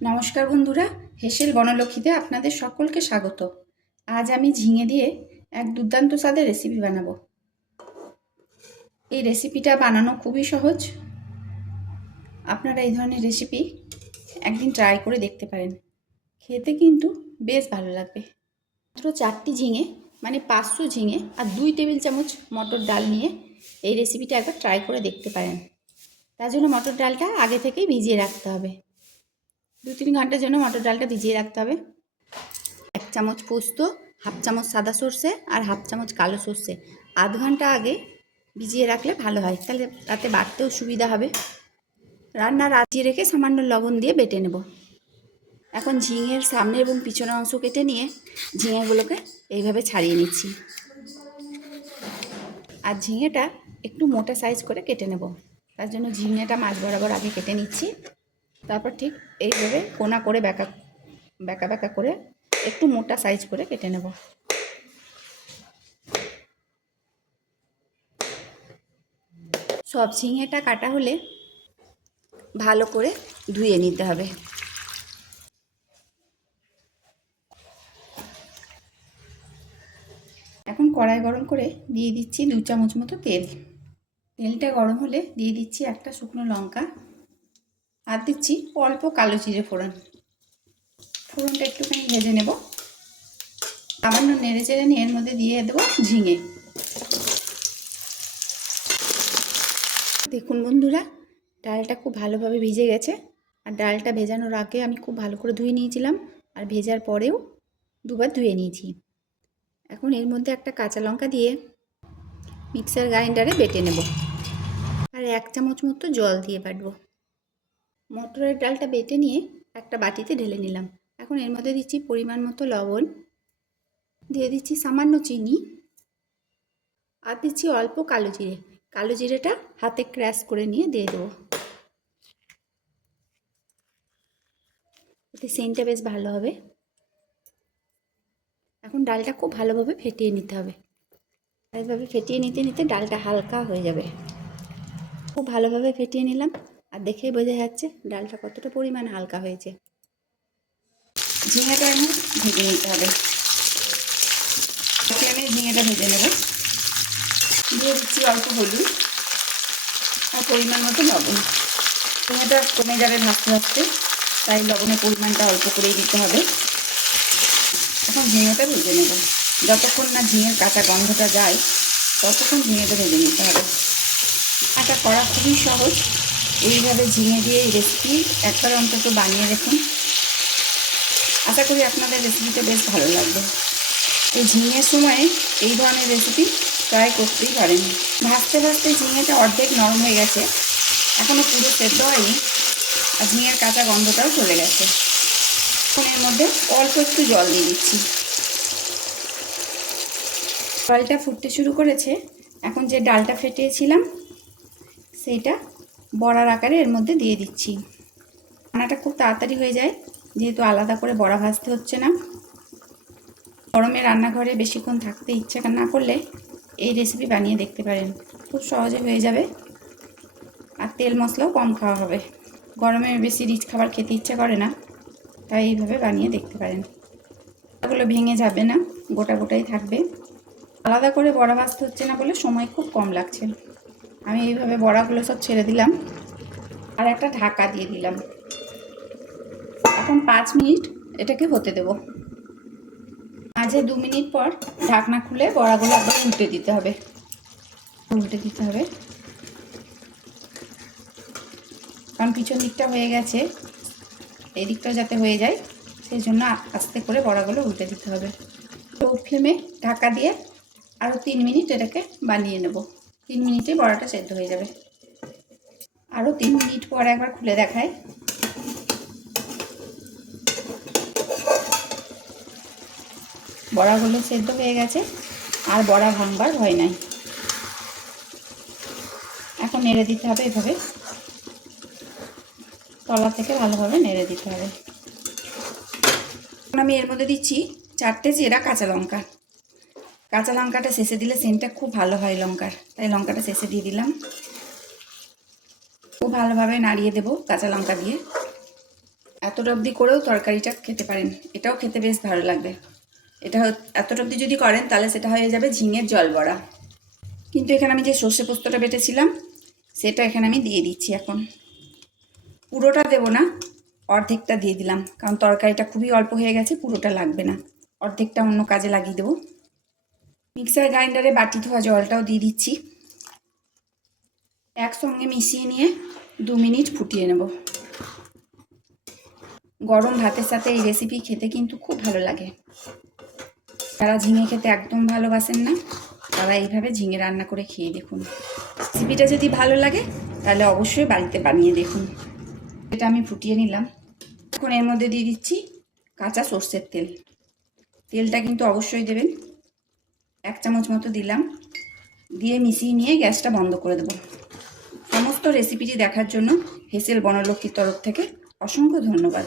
নমস্কার বন্ধুরা, হেসেল বনলক্ষ্মীতে আপনাদের সকলকে স্বাগত। আজ আমি ঝিঙে দিয়ে এক দুর্দান্ত স্বাদের রেসিপি বানাবো। এই রেসিপিটা বানানো খুবই সহজ। আপনারা এই ধরনের রেসিপি একদিন ট্রাই করে দেখতে পারেন, খেতে কিন্তু বেশ ভালো লাগবে। মাত্র 4টি ঝিঙে মানে 500 ঝিঙে আর 2 টেবিল চামচ মটর ডাল নিয়ে এই রেসিপিটা একবার ট্রাই করে দেখতে পারেন। তার জন্য মটর ডালটা আগে থেকেই ভিজিয়ে রাখতে হবে। 2-3 ঘন্টার জন্য মটর ডালটা ভিজিয়ে রাখতে হবে। 1 চামচ পোস্ত, হাফ চামচ সাদা সর্ষে আর হাফ চামচ কালো সর্ষে আধ ঘন্টা আগে ভিজিয়ে রাখলে ভালো হয়, তাহলে তাতে বাটতেও সুবিধা হবে। রান্না রাজিয়ে রেখে সামান্য লবণ দিয়ে বেটে নেব। এখন ঝিঙের সামনে এবং পিছনের অংশ কেটে নিয়ে ঝিঙেগুলোকে এইভাবে ছাড়িয়ে নিচ্ছি। আর ঝিঙেটা একটু মোটা সাইজ করে কেটে নেব। তার জন্য ঝিঙেটা মাছ বরাবর আগে কেটে নিচ্ছি। তারপর ঠিক এইভাবে কোনা করে ব্যাকা করে একটু মোটা সাইজ করে কেটে নেব। সব ঝিঙেটা কাটা হলে ভালো করে ধুয়ে নিতে হবে। এখন কড়াই গরম করে দিয়ে দিচ্ছি 2 চামচ মতো তেল। তেলটা গরম হলে দিয়ে দিচ্ছি একটা শুকনো লঙ্কা আর দিচ্ছি অল্প কালো জিরে ফোড়ন। ফোড়নটা একটুখানি ভেজে নেব। সামান্য নেড়ে চেড়ে নিয়ে এর মধ্যে দিয়ে দেবো ঝিঙে। দেখুন বন্ধুরা, ডালটা খুব ভালোভাবে ভিজে গেছে। আর ডালটা ভেজানোর আগে আমি খুব ভালো করে ধুয়ে নিয়েছিলাম, আর ভেজার পরেও দুবার ধুয়ে নিয়েছি। এখন এর মধ্যে একটা কাঁচা লঙ্কা দিয়ে মিক্সার গ্রাইন্ডারে বেটে নেব আর 1 চামচ মতো জল দিয়ে বাটবো। মটরের ডালটা বেটে নিয়ে একটা বাটিতে ঢেলে নিলাম। এখন এর মধ্যে দিচ্ছি পরিমাণ মতো লবণ, দিয়ে দিচ্ছি সামান্য চিনি আর দিচ্ছি অল্প কালো জিরে। কালো জিরেটা হাতে ক্র্যাশ করে নিয়ে দিয়ে দেবো, এতে সেন্টটা বেশ ভালো হবে। এখন ডালটা খুব ভালোভাবে ফেটিয়ে নিতে হবে। এইভাবে ফেটিয়ে নিতে নিতে ডালটা হালকা হয়ে যাবে। খুব ভালোভাবে ফেটিয়ে নিলাম, আর দেখেই বোঝা যাচ্ছে ডালটা কতটা পরিমাণ হালকা হয়েছে। ঝিঙেটা এখন ভেজে নিতে হবে। আমি ঝিঙেটা ভেজে নেব। দিয়ে দিচ্ছি অল্প হলুদ আর পরিমাণ মতো লবণ। ঝিঙেটা কমে যাবে ভাজতে ভাজতে, তাই লবণের পরিমাণটা অল্প করেই দিতে হবে। এখন ঝিঙেটা ভেজে নেব। যতক্ষণ না ঝিঙের কাঁচা গন্ধটা যায় ততক্ষণ ঝিঙেটা ভেজে নিতে হবে। এটা করা খুবই সহজ। এইভাবে ঝিঙে দিয়ে এই রেসিপি একবার অন্তত বানিয়ে দেখুন। আশা করি আপনাদের রেসিপিটা বেশ ভালো লাগবে। এই ঝিঙের সময় এই ধরনের রেসিপি ট্রাই করতেই পারেন। ভাজতে ভাজতে ঝিঙেটা অর্ধেক নরম হয়ে গেছে, এখনও পুরো সেদ্ধ হয়নি, আর ঝিঙের কাঁচা গন্ধটাও চলে গেছে। এখন এর মধ্যে অল্প একটু জল দিয়ে দিচ্ছি। জলটা ফুটতে শুরু করেছে। এখন যে ডালটা ফেটিয়েছিলাম সেইটা বড়ার আকারে এর মধ্যে দিয়ে দিচ্ছি। রান্নাটা খুব তাড়াতাড়ি হয়ে যায়, যেহেতু আলাদা করে বড়া ভাজতে হচ্ছে না। গরমে রান্নাঘরে বেশিক্ষণ থাকতে ইচ্ছে না করলে এই রেসিপি বানিয়ে দেখতে পারেন, খুব সহজে হয়ে যাবে। আর তেল মশলাও কম খাওয়া হবে। গরমে বেশি রিচ খাবার খেতে ইচ্ছে করে না, তাই এইভাবে বানিয়ে দেখতে পারেন। এগুলো ভেঙে যাবে না, গোটা গোটাই থাকবে। আলাদা করে বড়া ভাজতে হচ্ছে না বলে সময় খুব কম লাগছে। আমি এইভাবে বড়াগুলো সব ছেড়ে দিলাম আর একটা ঢাকা দিয়ে দিলাম। এখন 5 মিনিট এটাকে হতে দেব। মাঝে 2 মিনিট পর ঢাকনা খুলে বড়াগুলো একবার উল্টে দিতে হবে। কারণ পিছন দিকটা হয়ে গেছে, এই দিকটাও যাতে হয়ে যায় সেই জন্য আস্তে করে বড়াগুলো উল্টে দিতে হবে। লো ফ্লেমে ঢাকা দিয়ে আরও 3 মিনিট এটাকে বানিয়ে নেব। 3 মিনিটে বড়াটা সেদ্ধ হয়ে যাবে। আরও 3 মিনিট পর একবার খুলে দেখায়। বড়াগুলো সেদ্ধ হয়ে গেছে, আর বড়া ভাঙবার ভয় নাই। এখন নেড়ে দিতে হবে, এভাবে তলা থেকে ভালোভাবে নেড়ে দিতে হবে। এখন আমি এর মধ্যে দিচ্ছি 4টে চেরা কাঁচা লঙ্কা। কাঁচা লঙ্কাটা শেষে দিলে সেন্টটা খুব ভালো হয় লঙ্কার, তাই লঙ্কাটা শেষে দিয়ে দিলাম। খুব ভালোভাবে নাড়িয়ে দেবো কাঁচা লঙ্কা দিয়ে। এতটা অবধি করেও তরকারিটা খেতে পারেন, এটাও খেতে বেশ ভালো লাগবে। এটা এতটা অবধি যদি করেন তাহলে সেটা হয়ে যাবে ঝিঙের জল বড়া। কিন্তু এখানে আমি যে সর্ষে পোস্তটা বেটেছিলাম সেটা এখানে আমি দিয়ে দিচ্ছি। এখন পুরোটা দেবো না, অর্ধেকটা দিয়ে দিলাম, কারণ তরকারিটা খুবই অল্প হয়ে গেছে, পুরোটা লাগবে না, অর্ধেকটা অন্য কাজে লাগিয়ে দেবো। মিক্সার গ্রাইন্ডারে বাটি ধোয়া জলটাও দিয়ে দিচ্ছি। একসঙ্গে মিশিয়ে নিয়ে 2 মিনিট ফুটিয়ে নেব। গরম ভাতের সাথে এই রেসিপি খেতে কিন্তু খুব ভালো লাগে। যারা ঝিঙে খেতে একদম ভালোবাসেন না তারা এইভাবে ঝিঙে রান্না করে খেয়ে দেখুন। রেসিপিটা যদি ভালো লাগে তাহলে অবশ্যই বাড়িতে বানিয়ে দেখুন। এটা আমি ফুটিয়ে নিলাম। এখন এর মধ্যে দিয়ে দিচ্ছি কাঁচা সর্ষের তেল। তেলটা কিন্তু অবশ্যই দেবেন, 1 চামচ মতো দিলাম। দিয়ে মিশিয়ে নিয়ে গ্যাসটা বন্ধ করে দেবো। সমস্ত রেসিপিটি দেখার জন্য হেসেল বনলক্ষ্মীর তরফ থেকে অসংখ্য ধন্যবাদ।